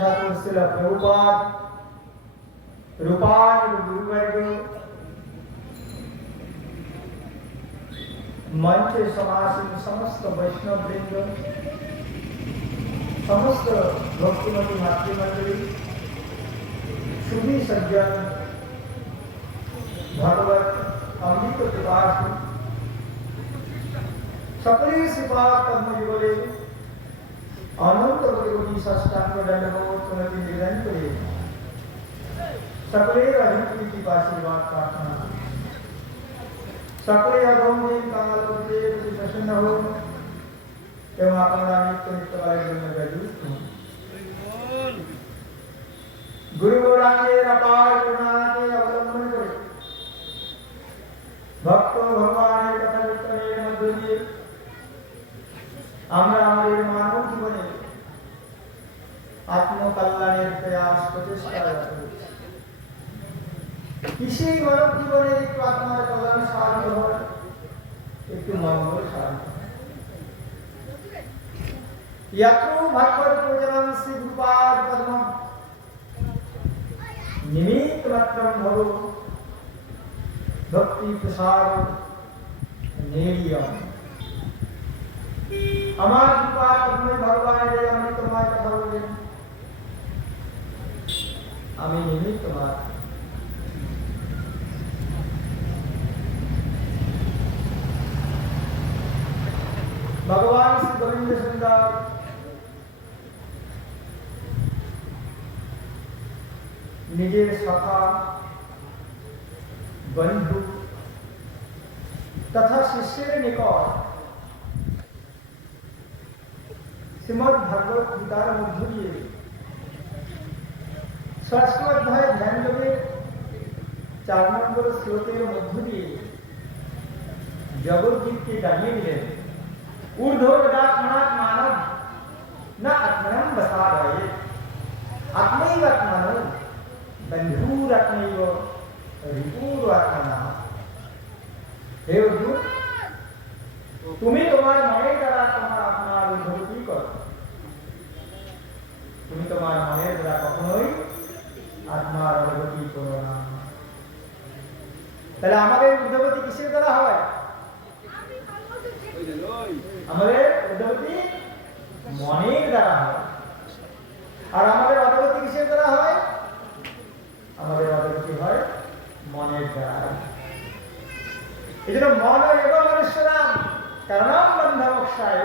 ठाकुर सिला प्रभुपाद। रूपान गुरुवर्ग। मंच समासीन समस्त वैष्णव वृंद समस्त भक्तिमती मातृमंडली सुधी सज्जन। भगवत अमृत प्रकाश। सकली सिफात कर्मयोगी অনন্ত কোটি ষষ্ঠাঙ্গ দণ্ডবোধ প্রণতি নিবেদন করে সকলের অধিপতি কৃপা আশীর্বাদ প্রার্থনা সকলে অগমদিন কামাল করতে প্রতি প্রসন্ন হোক এবং আপনারা নিত্য নিত্যকালের জন্য ব্যবহৃত হন গুরু গৌরাঙ্গের অপার করুণাকে অবলম্বন করে ভক্ত ভগবানের আমরা আমাদের মানব জীবনে আত্মকল্যাণের প্রয়াস প্রচেষ্টা করি কিসেই মানব জীবনে একটু আত্মার কল্যাণ সাহায্য হয় একটু মঙ্গল সাহায্য হয় यत्रो भगवत पूजनम श्री गुरुपाद पद्मम निमित्त मात्रम भवो भक्ति प्रसार नेरियम আমার কৃপা তুমি ভগবানের আমি তোমার কথা বললেন আমি নিমিত্ত মাত্র ভগবান শ্রী গোবিন্দ সুন্দর নিজের সখা বন্ধু তথা শিষ্যের নিকট श्रीमद भगवत गीता माधुर्य षष्ठोध्याय ध्यान देवे चार नंबर श्रोते माधुर्य जगत जीत के डाली मिले ऊर्ध्व गदा মনের কখনোই আত্মার অনুভূতি করো না। তাহলে আমাদের উদ্ভূতি কিসের দ্বারা হয়? আমাদের উদ্যোগতি মনের দ্বারা হয়। আর আমাদের অধগতি কিসের দ্বারা হয়? আমাদের অধগতি হয় মনের দ্বারা। এই জন্য মন এবং মনুষ্যরাম কারণম বন্ধ মোক্ষায়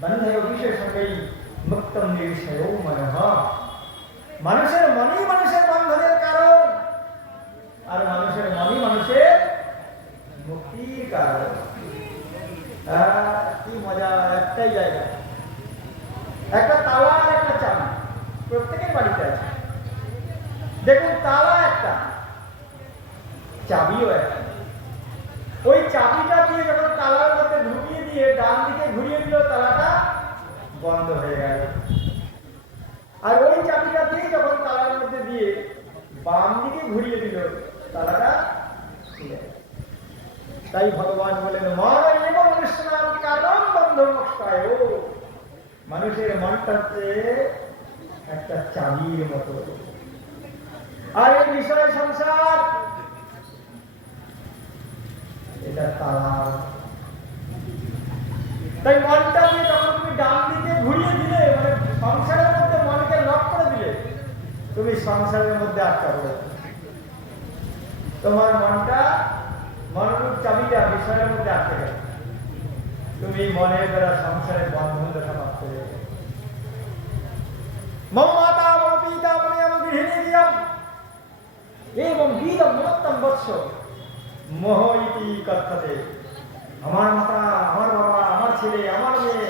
বন্ধে বিশেষ মনঃ মানুষের মনই মানুষের বন্ধনের কারণ আর মানুষের মনই মানুষের মুক্তির কারণ কি মজা একটাই জায়গা একটা তালা আর একটা চাবি প্রত্যেকের বাড়িতে আছে দেখুন তালা একটা চাবিও একটা ওই চাবিটা দিয়ে যখন তালার মধ্যে ঢুকিয়ে দিয়ে ডান দিকে ঘুরিয়ে দিল তালাটা বন্ধ হয়ে গেল। আর ওই চাবিটা দিয়ে যখন তালার মধ্যে দিয়ে বাম দিকে ঘুরিয়ে দিল, তালাটা তাই ভগবান বলেন মন এবং কারণ বন্ধ মানুষের মনটা হচ্ছে একটা চাবির মতো। আর এই বিষয় সংসার, এটা তালা তাই মনটা দিয়ে যখন তুমি ডান দিকে ঘুরিয়ে দিলে মানে সংসারের মধ্যে মনকে লক করে দিলে, তুমি সংসারের মধ্যে আটকা পড়ে তোমার মনটা, মনোরূপ চাবিটা বিষয়ের মধ্যে আটকে গেল তুমি মনের দ্বারা সংসারের বন্ধন দেখা প্রাপ্ত গেলে মম মাতা মম পিতা মম গৃহিণী দিয়ম এবং গীতম মনোত্তম বৎস। মোহ ইতি কথ্যতে আমার মাতা, আমার বাবা, আমার ছেলে, আমার মেয়ে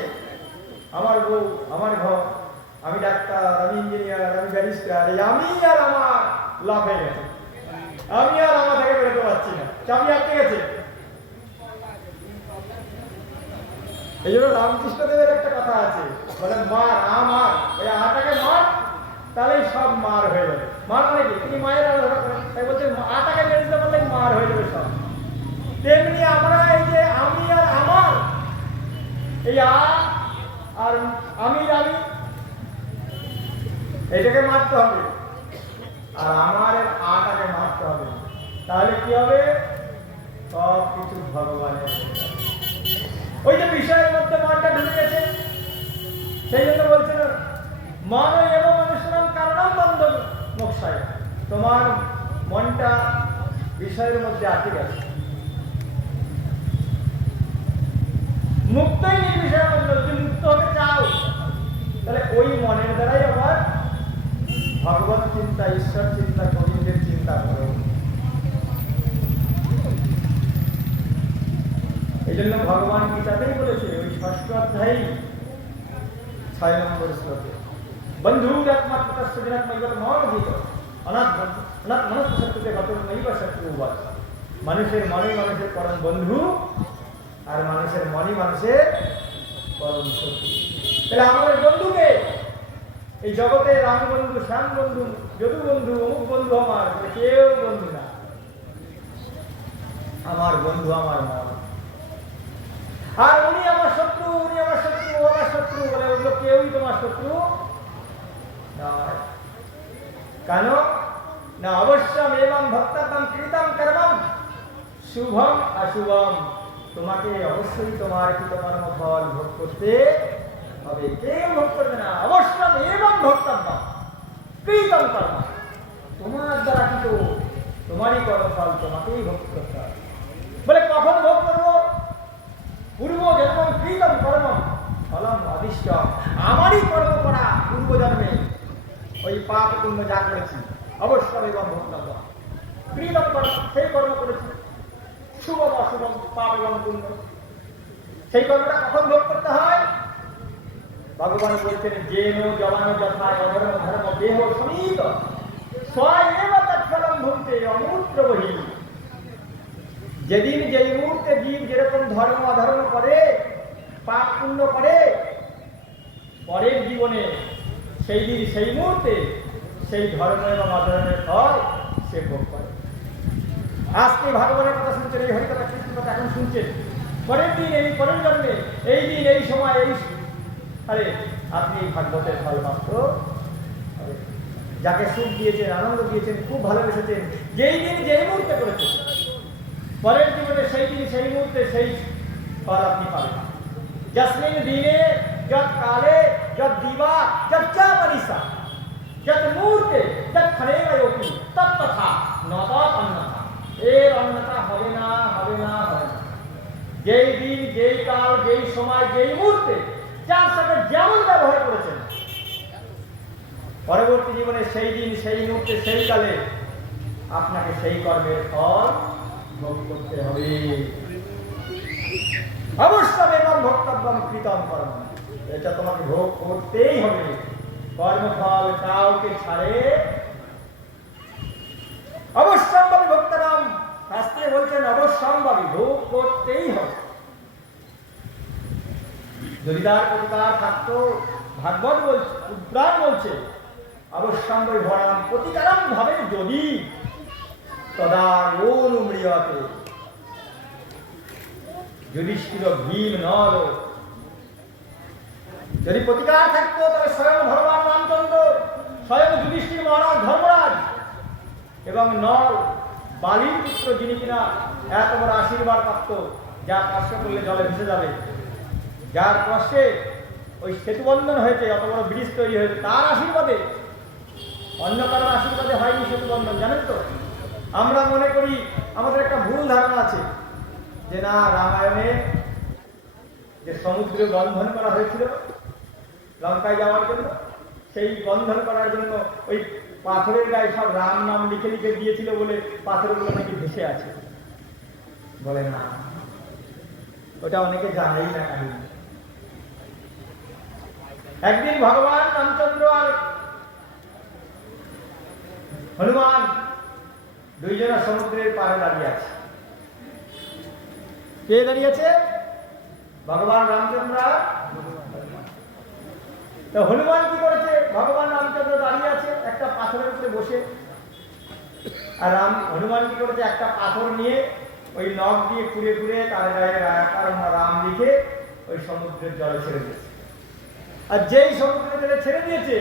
আমার বউ, আমার ঘর, আমি ডাক্তার, আমি ইঞ্জিনিয়ার, আমি ব্যারিস্টার আমি আর আমার লাভ হয়ে গেছে আমি আর আমার থেকে বেরোতে পারছি না। চাবি আটকে গেছে। এই জন্য রামকৃষ্ণ দেবের একটা কথা আছে বলে মার আমার ওই আটাকে মার তাহলেই সব মার হয়ে যাবে মার মানে কি তিনি মায়ের আরাধনা করেন তাই বলছে আটাকে মেরে দিতে পারলে মার হয়ে যাবে সব তেমনি আমরা এই যে আমি আর আমার এই আ আর আমি আর আমি এটাকে মারতে হবে। আর আমার আটাকে মারতে হবে। তাহলে কি হবে? সব কিছু ভগবানের ওই যে বিষয়ের মধ্যে মনটা ঢুকে গেছে। সেই জন্য বলছেন মন এবং অনুসরণ কারণম বন্ধ মোক্ষায়। তোমার মনটা বিষয়ের মধ্যে আটকে গেছে। মুক্তই নির্বিষয় মুক্ত হতে চাও, তাহলে ওই মনের দ্বারাই আবার ভগবত চিন্তা, ঈশ্বর চিন্তা, গোবিন্দের চিন্তা করো। এই জন্য ভগবান গীতাতেই বলেছে ওই ষষ্ঠ অধ্যায় ছয় নম্বর শ্লোকে বন্ধু একমাত্র সৃজনাত্মক মন গীত অনাথ অনাথ মনস্ক শত্রুতে গত নৈব শত্রু উবাস মানুষের মনে মানুষের পরম বন্ধু, আর মানুষের মনে মানুষের পরম শত্রু। তাহলে আমাদের বন্ধুকে এই জগতে রাম বন্ধু, শ্যাম বন্ধু, যদু বন্ধু, অমুক বন্ধু আমার কেউ বন্ধু না। আমার বন্ধু আমার মন। আর উনি আমার শত্রু, উনি আমার শত্রু ও আমার শত্রু, বলে ওগুলো কেউই তোমার শত্রু কেন? না অবশ্যম এবং ভক্তাতম কৃতম কর্মম শুভম অশুভম। তোমাকে অবশ্যই তোমার কৃতকর্ম ফল ভোগ করতে হবে কেউ ভোগ করবে না অবশ্যম এবং ভক্তব্য কৃতম কর্ম। তোমার দ্বারা কিন্তু তোমারই কর্মফল তোমাকেই ভোগ করতে হবে। বলে কখন ভোগ করব? পূর্ব জন্ম কৃতম কর্ম ফলম অদিষ্ট। আমারই কর্ম করা পূর্ব জন্মে। ওই পাপ পুণ্য যা করেছি, অবশ্যই এবং ভোক্তব্য কৃতম কর্ম, সেই কর্ম করেছি। শুভ অশুভ পাপ এবং পুণ্য। সেই কর্মটা কখন ভোগ করতে হয়? ভগবান বলছেন যেন জবানো যথায় অধর্ম ধর্ম দেহ সমিত তৎফলম বহি। যেদিন যেই মুহূর্তে জীব যেরকম ধর্ম অধর্ম করে, পাপ পুণ্য করে, পরের জীবনে সেই দিন সেই মুহূর্তে সেই ধর্ম এবং অধর্মের ফল সে ভোগ করে। আজকে ভগবানের কথা শুনছেন, এই হরিকথা কৃষ্ণ কথা এখন শুনছেন। পরের দিন, এই পরের জন্মে, এই দিন, এই সময়, এই আরে, আপনি ভাগবতের ফল মাত্র যাকে সুখ দিয়েছেন, আনন্দ দিয়েছেন, খুব ভালোবেসেছেন, যেই দিন যেই মুহূর্তে করেছেন, পরের জীবনে সেই দিন সেই মুহূর্তে সেই ফল আপনি পাবেন। যস্মিন দিনে যত কালে যত দিবা যত চা মনীষা যত মুহূর্তে যত ক্ষণেন যোগী তত তথা, নত অন্যথা এর অন্যথা হবে না হবে না হবে না। যেই দিন, যেই কাল, যেই সময়, যেই মুহূর্তে যার সাথে যেমন ব্যবহার করেছেন। পরবর্তী জীবনে সেই দিন, সেই মুহূর্তে, সেই কালে আপনাকে সেই কর্মের ফল ভোগ করতে হবে। অবশ্যই কৃতম কর্ম। এটা তোমাকে ভোগ করতেই হবে। কর্মফল কাউকে ছাড়ে। অবশ্যম্ভাবী ভক্তরাম শাস্ত্রে বলছেন, অবশ্যম্ভাবী ভোগ করতেই হবে। যদি তার প্রতিকার থাকতো, ভাগবত বলছে উদ্রাণ বলছে অবশ্যম্ভাবী ভরাম প্রতিকারম ভাবে যদি তদা অনুমৃয়তে যুধিষ্ঠির ভীম নল যদি প্রতিকার থাকতো, তবে স্বয়ং ভগবান রামচন্দ্র, স্বয়ং যুধিষ্ঠির মহারাজ ধর্মরাজ এবং নল বালির পুত্র যিনি কিনা এত বড় আশীর্বাদ প্রাপ্ত, যা কষ্ট করলে জলে ভেসে যাবে। যার কষ্টে ওই সেতুবন্ধন হয়েছে অত বড় ব্রিজ তৈরি হয়েছে, তার আশীর্বাদে, অন্য কারোর আশীর্বাদে হয়নি সেতুবন্ধন জানেন তো? আমরা মনে করি, আমাদের একটা ভুল ধারণা আছে যে না, রামায়ণে যে সমুদ্রে বন্ধন করা হয়েছিল, লঙ্কায় যাওয়ার জন্য, সেই বন্ধন করার জন্য ওই পাথরের গায়ে সব রাম নাম লিখে লিখে দিয়েছিল বলে পাথরগুলো নাকি ভেসে আছে। বলে না। ওটা অনেকে জানাই না কাহিনী একদিন ভগবান রামচন্দ্র আর হনুমান দুইজনা সমুদ্রের পাড়ে দাঁড়িয়ে আছে। কে দাঁড়িয়ে আছে? ভগবান রামচন্দ্র তো হনুমান কি করেছে? ভগবান রামচন্দ্র দাঁড়িয়ে আছে একটা পাথরের উপরে বসে। আর রাম, হনুমান কি করেছে? একটা পাথর নিয়ে ওই নখ দিয়ে খুঁড়ে খুঁড়ে তার গায়ে রাম লিখে ওই সমুদ্রের জলে ছেড়ে দিয়েছে। আর যেই জলে ছেড়ে দিয়েছে